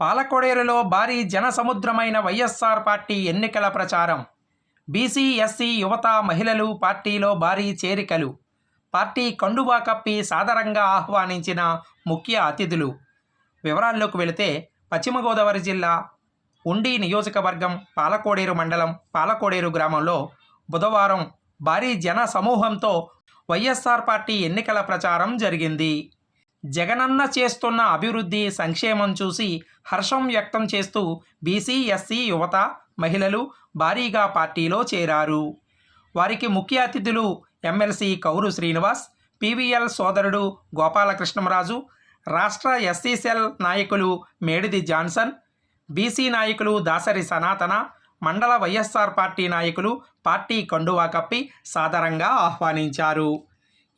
పాలకొడేరులో భారీ జనసముద్రమైన వైఎస్ఆర్ పార్టీ ఎన్నికల ప్రచారం. బీసీ ఎస్సీ యువత మహిళలు పార్టీలో భారీ చేరికలు. పార్టీ కండువా కప్పి సాదరంగా ఆహ్వానించిన ముఖ్య అతిథులు. వివరాల్లోకి వెళితే పశ్చిమ గోదావరి జిల్లా ఉండి నియోజకవర్గం పాలకోడేరు మండలం పాలకోడేరు గ్రామంలో బుధవారం భారీ జన సమూహంతో వైఎస్ఆర్ పార్టీ ఎన్నికల ప్రచారం జరిగింది. జగనన్న చేస్తున్న అభివృద్ధి సంక్షేమం చూసి హర్షం వ్యక్తం చేస్తూ బీసీ ఎస్సీ యువత మహిళలు భారీగా పార్టీలో చేరారు. వారికి ముఖ్య అతిథులు ఎమ్మెల్సీ కౌరు శ్రీనివాస్ పీవీఎల్ సోదరుడు గోపాలకృష్ణమరాజు రాష్ట్ర ఎస్సీ సెల్ నాయకులు మేడిది జాన్సన్ బీసీ నాయకులు దాసరి సనాతన మండల వైఎస్ఆర్ పార్టీ నాయకులు పార్టీ కండువా కప్పి సాదరంగా ఆహ్వానించారు.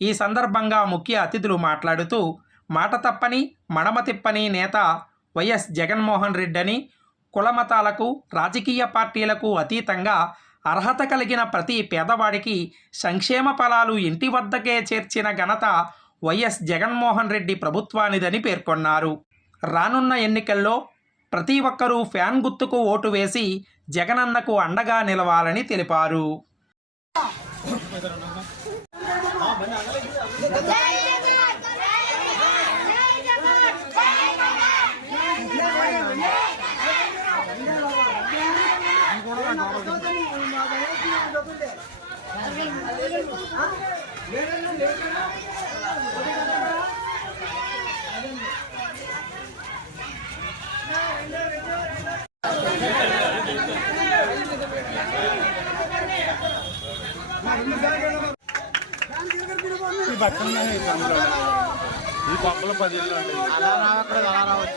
ఈ సందర్భంగా ముఖ్య అతిథులు మాట్లాడుతూ మాట తప్పని మడమ తిప్పని నేత వైఎస్ జగన్మోహన్ రెడ్డి అని కులమతాలకు రాజకీయ పార్టీలకు అతీతంగా అర్హత కలిగిన ప్రతి పేదవాడికి సంక్షేమ ఫలాలు ఇంటి వద్దకే చేర్చిన ఘనత వైఎస్ జగన్మోహన్ రెడ్డి ప్రభుత్వానిదని పేర్కొన్నారు. రానున్న ఎన్నికల్లో ప్రతి ఒక్కరూ ఫ్యాన్ గుర్తుకు ఓటు వేసి జగనన్నకు అండగా నిలవాలని తెలిపారు. ఈ పక్కన ఉన్నాయి ఈ కమ్మలు. ఈ పక్కల పది ఇళ్ళు ఉంటాయి అలా రావట్లేదు అలా రావచ్చు.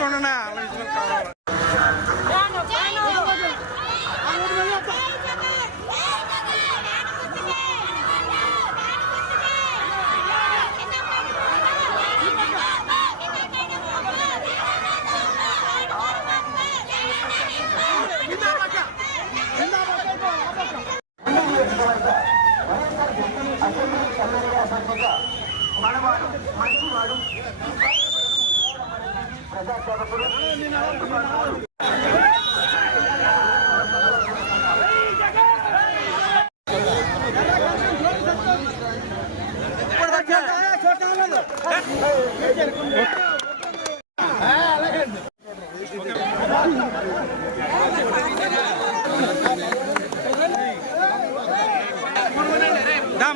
పట్టుకోండి అలా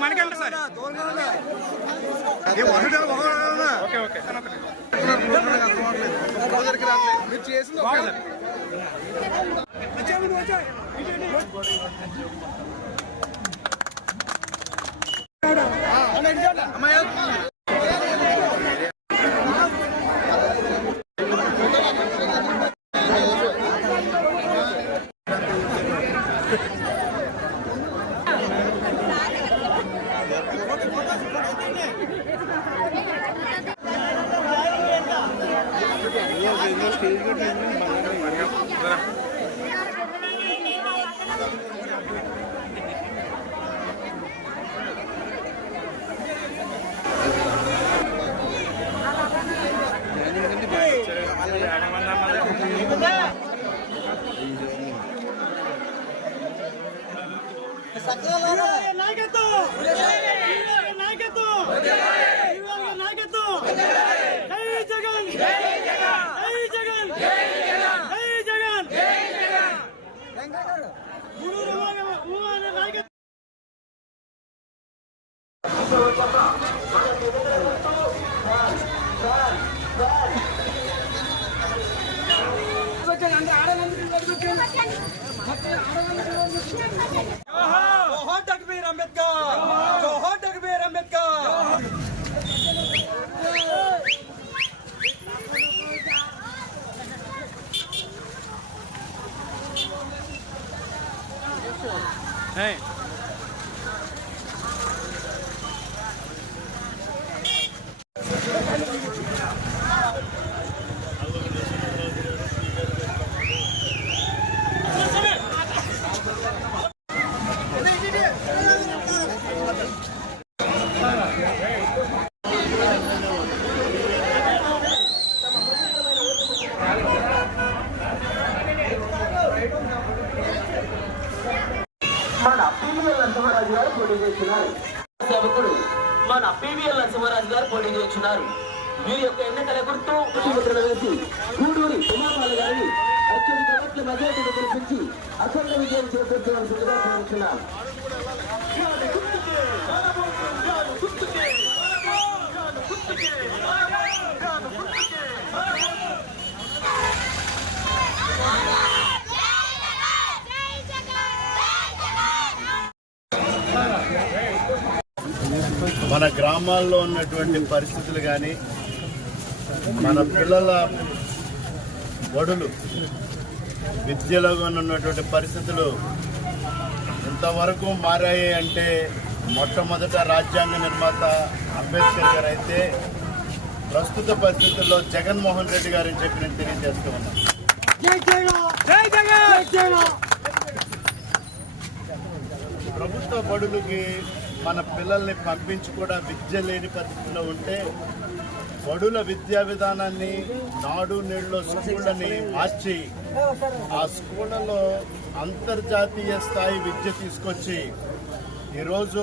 మనకెళ్ళి సార్. Okay okay. మీరు చేసింది ఓకే నాయకత్వం నాయకత్వం నాయకత్వం జై జగన్ జై జగన్ జోహార్ డాక్టర్ అంబేద్కర్ మన పివిఎల్ నరసింహరాజు గారు పోటీ చేస్తున్నారు. సేవకుడు మన పివిఎల్ నరసింహరాజు గారు పోటీ చేస్తున్నారు. వీరి యొక్క ఎన్నికల గుర్తు వేసి గూడూరి ఉమాపాల గారిని అత్యధిక ఓట్ల మెజార్టీని గెలిపించి అఖండ విజయం చేకూర్చవలసిందిగా కోరుతున్నాం. మన గ్రామాల్లో ఉన్నటువంటి పరిస్థితులు కానీ మన పిల్లల బడులు విద్యలో ఉన్నటువంటి పరిస్థితులు ఇంతవరకు మారాయి అంటే మొట్టమొదట రాజ్యాంగ నిర్మాత అంబేద్కర్ గారు అయితే ప్రస్తుత పరిస్థితుల్లో జగన్మోహన్ రెడ్డి గారిని చెప్పి నేను తెలియజేస్తూ ఉన్నాను జై జగన్! జై జగన్ ప్రభుత్వ బడులకి మన పిల్లల్ని పంపించి కూడా విద్య లేని పరిస్థితిలో ఉంటే బడుల విద్యా విధానాన్ని నాడు నేడులో స్కూళ్ళని మార్చి ఆ స్కూళ్ళలో అంతర్జాతీయ స్థాయి విద్య తీసుకొచ్చి ఈరోజు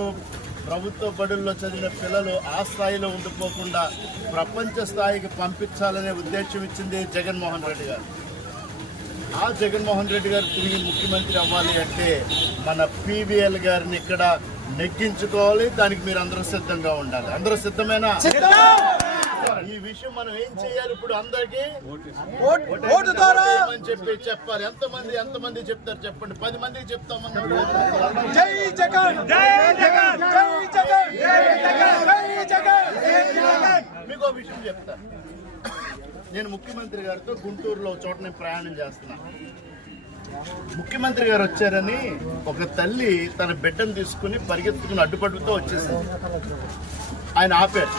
ప్రభుత్వ బడుల్లో చదివిన పిల్లలు ఆ స్థాయిలో ఉండిపోకుండా ప్రపంచ స్థాయికి పంపించాలనే ఉద్దేశం ఇచ్చింది జగన్మోహన్ రెడ్డి గారు. ఆ జగన్మోహన్ రెడ్డి గారు తిరిగి ముఖ్యమంత్రి అవ్వాలి అంటే మన పీవీఎల్ గారిని ఇక్కడ నెగ్గించుకోవాలి దానికి మీరు అందరూ సిద్ధంగా ఉండాలి. అందరూ సిద్ధమేనా? ఈ విషయం మనం ఏం చేయాలి ఇప్పుడు అందరికి? ఓటు ద్వారా! అని చెప్పి చెప్పాలి? ఎంతమంది ఎంతమంది చెప్తారు చెప్పండి. పది మందికి చెప్తామన్నా జై జగన్! జై జగన్! జై జగన్! జై జగన్! జై జగన్! జై జగన్! మీకు ఒక విషయం చెప్తాను. నేను ముఖ్యమంత్రి గారితో గుంటూరులో చోట నేను ప్రయాణం చేస్తున్నా ముఖ్యమంత్రి గారు వచ్చారని ఒక తల్లి తన బిడ్డను తీసుకుని పరిగెత్తుకుని అడ్డుపడుతూ వచ్చేసింది. ఆయన ఆపారు.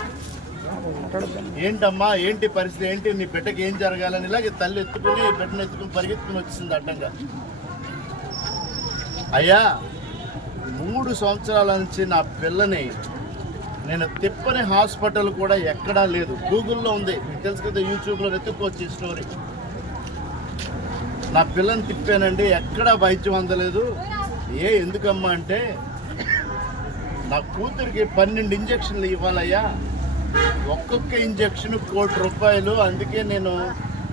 ఏంటమ్మా ఏంటి పరిస్థితి ఏంటి నీ బిడ్డకి ఏం జరగాలని? ఇలాగే తల్లి ఎత్తుకుని బిడ్డను ఎత్తుకుని పరిగెత్తుకుని వచ్చింది అడ్డంగా. అయ్యా మూడు సంవత్సరాల నుంచి నా పిల్లని నేను తిప్పని హాస్పిటల్ కూడా ఎక్కడా లేదు. గూగుల్లో ఉంది. మీకు తెలుసు కదా యూట్యూబ్లో వెతుక్కోవచ్చు ఈ స్టోరీ. నా పిల్లని తిప్పానండి ఎక్కడా వైద్యం అందలేదు. ఏ ఎందుకమ్మా అంటే నా కూతురికి పన్నెండు ఇంజక్షన్లు ఇవ్వాలయ్యా. ఒక్కొక్క ఇంజక్షన్ కోటి రూపాయలు అందుకే నేను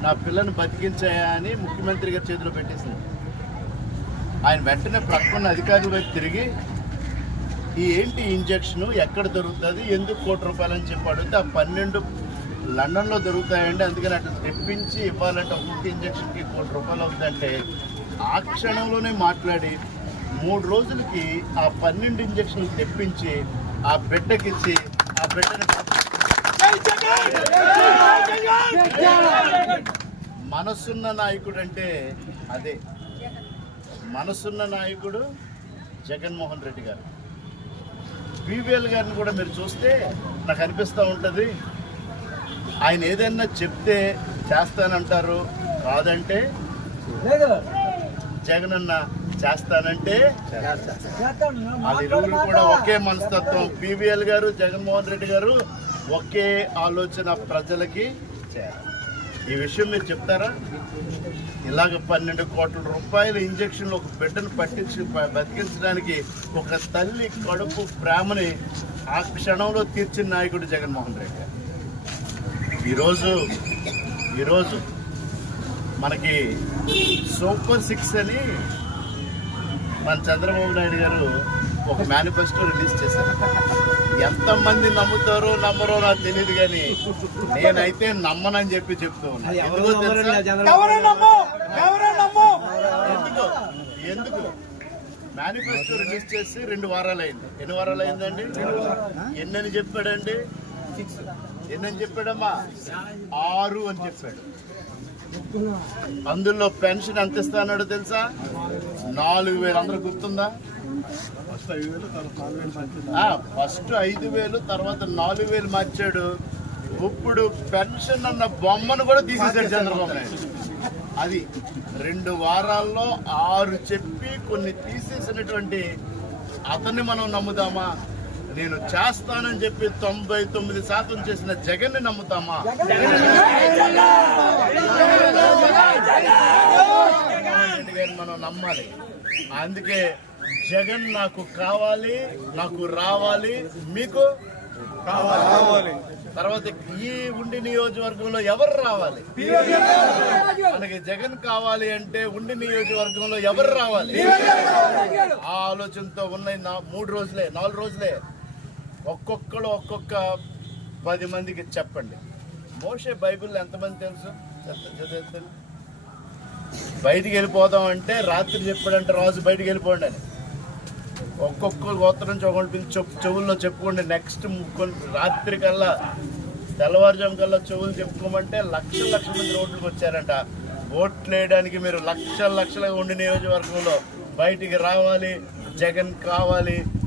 నా పిల్లని బతికించాయా అని ముఖ్యమంత్రి గారి చేతిలో పెట్టేసింది. ఆయన వెంటనే ప్రక్కన్న అధికారుల వైపు తిరిగి ఈ ఏంటి ఇంజక్షన్? ఎక్కడ దొరుకుతుంది? ఎందుకు కోటి రూపాయలు? అని చెప్పాడు ఆ పన్నెండు లండన్లో దొరుకుతాయండి. అందుకని అట్లా తెప్పించి ఇవ్వాలంటే ఒక్కొక్క ఇంజక్షన్కి కోటి రూపాయలు అవుతుందంటే ఆ క్షణంలోనే మాట్లాడి మూడు రోజులకి ఆ పన్నెండు ఇంజక్షన్లు తెప్పించి ఆ బిడ్డకిచ్చి ఆ బిడ్డని మనసున్న నాయకుడు అంటే అదే. మనసున్న నాయకుడు జగన్మోహన్ రెడ్డి గారు. బీవీఎల్ గారిని కూడా మీరు చూస్తే నాకు అనిపిస్తూ ఉంటుంది. ఆయన ఏదైనా చెప్తే చేస్తానంటారు కాదంటే జగన్ అన్న చేస్తానంటే వాళ్ళ ఇరువురు కూడా ఒకే మనస్తత్వం. పివిఎల్ గారు జగన్మోహన్ రెడ్డి గారు ఒకే ఆలోచన ప్రజలకి ఈ విషయం మీరు చెప్తారా? ఇలాగ పన్నెండు కోట్ల రూపాయల ఇంజక్షన్లు ఒక బిడ్డను పట్టించి బతికించడానికి ఒక తల్లి కడుపు ప్రేమని ఆ క్షణంలో తీర్చిన నాయకుడు జగన్మోహన్ రెడ్డి గారు. ఈరోజు ఈరోజు మనకి సూపర్ సిక్స్ అని మన చంద్రబాబు నాయుడు గారు ఒక మేనిఫెస్టో రిలీజ్ చేశారు. ఎంతమంది నమ్ముతారో నమ్మరో నాకు తెలియదు కానీ నేనైతే నమ్మనని చెప్పి చెప్తూ ఉన్నా. ఎందుకో తెలుసా? ఎవరు నమ్ము ఎవరు నమ్ము ఎందుకు? ఎందుకు? మేనిఫెస్టో రిలీజ్ చేసి రెండు వారాలు అయింది. ఎన్ని వారాలు అయిందండి? ఎన్నని చెప్పాడండి? ఎన్నని చెప్పాడమ్మా? ఆరు అని చెప్పాడు. అందులో పెన్షన్ ఎంత ఇస్తానాడో తెలుసా? నాలుగు వేలు. అందరూ గుర్తుందా? ఫస్ట్ ఐదు వేలు తర్వాత నాలుగు వేలు మార్చాడు. ఇప్పుడు పెన్షన్ అన్న బొమ్మను కూడా తీసేశాడు చంద్రబాబు నాయుడు. అది రెండు వారాల్లో ఆరు చెప్పి కొన్ని తీసేసినటువంటి అతన్ని మనం నమ్ముదామా? నేను చేస్తానని చెప్పి తొంభై తొమ్మిది శాతం చేసిన జగన్ని నమ్ముతామా? జగన్మోహన్ రెడ్డి గారిని మనం నమ్మాలి. అందుకే జగన్ నాకు కావాలి నాకు రావాలి మీకు కావాలి. తర్వాత ఈ ఉండి నియోజకవర్గంలో ఎవరు రావాలి? మనకి జగన్ కావాలి అంటే ఉండి నియోజకవర్గంలో ఎవరు రావాలి? ఆ ఆలోచనతో ఉన్న నా- మూడు రోజులే నాలుగు రోజులే. ఒక్కొక్కరు ఒక్కొక్క పది మందికి చెప్పండి. మోసే బైబిల్ ఎంతమంది తెలుసు? చెప్తా- బయటికి వెళ్ళిపోదాం అంటే రాత్రి చెప్పాడంటే రాజు బయటికి వెళ్ళిపోండి అని. ఒక్కొక్క గోత్రం నుంచి ఒకటి పిలిచి చెప్పు చెవుల్లో చెప్పుకోండి. నెక్స్ట్ రాత్రి కల్లా తెల్లవారుజాము కల్లా చెవులు చెప్పుకోమంటే లక్షల లక్షల మంది రోడ్లకు వచ్చారంట. ఓట్లు వేయడానికి మీరు లక్షల లక్షలుగా ఉండి నియోజకవర్గంలో బయటికి రావాలి జగన్ కావాలి